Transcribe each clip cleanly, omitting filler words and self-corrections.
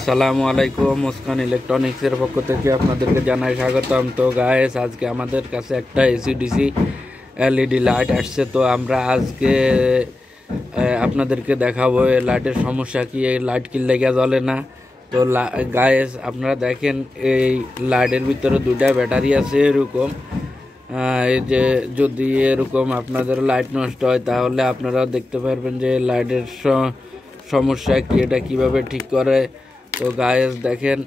আসসালামু আলাইকুম। মুস্কান ইলেকট্রনিক্সের পক্ষ থেকে আপনাদেরকে জানাই স্বাগতম। তো গাইস, আজকে আমাদের কাছে একটা এসিডিসি এলইডি লাইট আসছে। তো আমরা আজকে আপনাদেরকে দেখাবো এই লাইটের সমস্যা কি, এই লাইট কি লেগে জ্বলে না। তো গাইস, আপনারা দেখেন এই লাইটের ভিতরে দুটা ব্যাটারি আছে। এরকম এই যে যদি এরকম আপনাদের লাইট নষ্ট হয় তাহলে আপনারাও দেখতে পারবেন যে লাইটের সমস্যা কি, এটা কিভাবে ঠিক করে। তো গাইস দেখেন,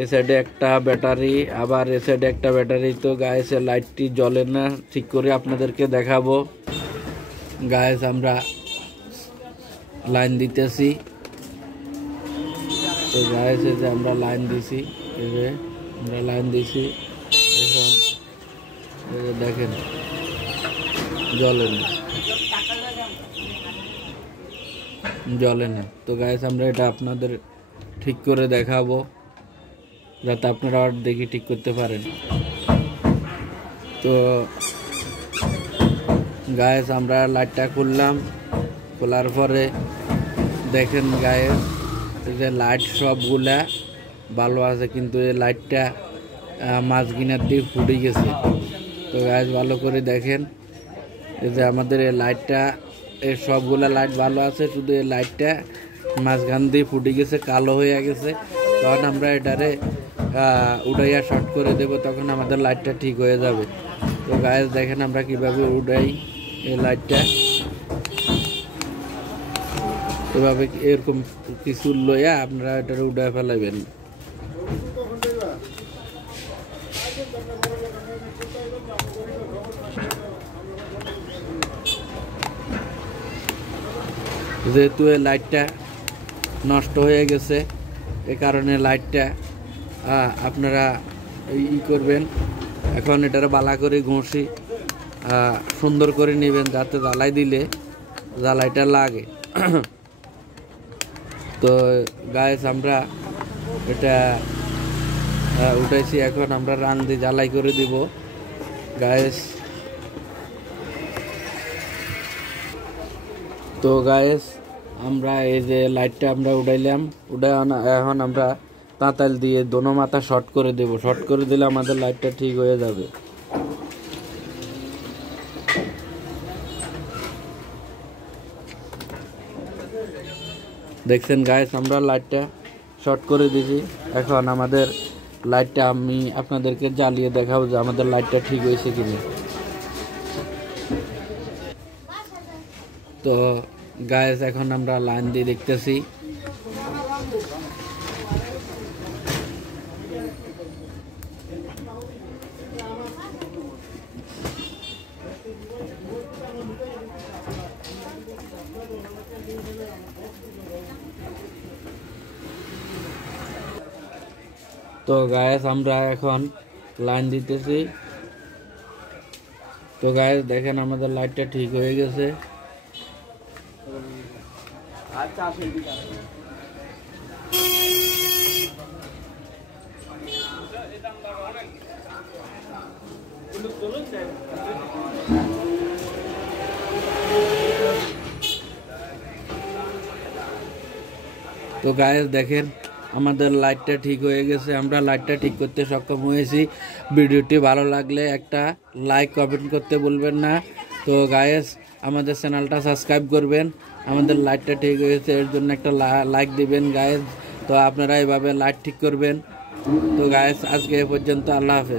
এ সাইডে একটা ব্যাটারি, আবার এ সাইডে একটা ব্যাটারি। তো গাইস, লাইটটি জ্বলে না, ঠিক করে আপনাদেরকে দেখাবো। গাইস, আমরা লাইন দিতেছি। তো গাইস, এই যে আমরা লাইন দিছি, এই যে আমরা লাইন দিছি। এখন এই যে দেখেন জ্বলে না। তো গাইস, আমরা এটা আপনাদের ঠিক করে দেখাবো যাতে আপনারা আর দেখি ঠিক করতে পারেন। তো গাইস, আমরা লাইটটা খুললাম। খোলার পরে দেখেন গাইস, যে লাইট সবগুলা ভালো আছে, কিন্তু এই লাইটটা মাঝখানের দিয়ে ফুটে গেছে। তো গাইস, ভালো করে দেখেন, এই যে আমাদের এই লাইটটা, এই সবগুলা লাইট ভালো আছে, শুধু এই লাইটটা মাঝখান দিয়ে ফুটে গেছে, কালো হয়ে গেছে। তখন আমরা এটারে উড়াইয়া শর্ট করে দেব, তখন আমাদের লাইটটা ঠিক হয়ে যাবে। তো গাইস দেখেন আমরা কিভাবে উড়াই এই লাইটটা। এভাবে এরকম কিছু লইয়া আপনারা এটারে উড়াই ফেলাবেন। যেহেতু এই লাইটটা নষ্ট হয়ে গেছে, এ কারণে লাইটটা আপনারা করবেন, এখন এটার বালা করে ঘষি সুন্দর করে নেবেন, যাতে জ্বালাই দিলে জ্বালাইটা লাগে। তো গাইস, আমরা এটা উঠাইছি, এখন আমরা রান দিয়ে জ্বালাই করে দিব গাইস। তো গাইস, আমরা এই যে লাইটটা আমরা উঠাইলাম, এখন আমরা তাঁতাল দিয়ে দোনো মাথা শর্ট করে দেব। শর্ট করে দিলে আমাদের লাইটটা ঠিক হয়ে যাবে। দেখছেন গাইস, আমরা লাইটটা শর্ট করে দিয়েছি। এখন আমাদের লাইটটা আমি আপনাদেরকে জ্বালিয়ে দেখাবো যে আমাদের লাইটটা ঠিক হয়েছে কিনা। তো গাইস, এখন আমরা লাইন দিয়ে দেখতেছি। তো গাইস, আমরা এখন লাইন দিতেছি। তো গাইস দেখেন, আমাদের লাইটটা ঠিক হয়ে গেছে। তো গাইস দেখেন, আমাদের লাইটটা ঠিক হয়ে গেছে, আমরা লাইটটা ঠিক করতে সক্ষম হয়েছি। ভিডিওটি ভালো লাগলে একটা লাইক কমেন্ট করতে বলবেন না। তো গাইস, আমাদের চ্যানেলটা সাবস্ক্রাইব করবেন। আমাদের লাইটটা ঠিক হয়েছে এর জন্য একটা লাইক দিবেন গাইস। তো আপনারা এভাবে লাইট ঠিক করবেন। তো গাইস, আজকে এ পর্যন্ত, আল্লাহ হাফেজ।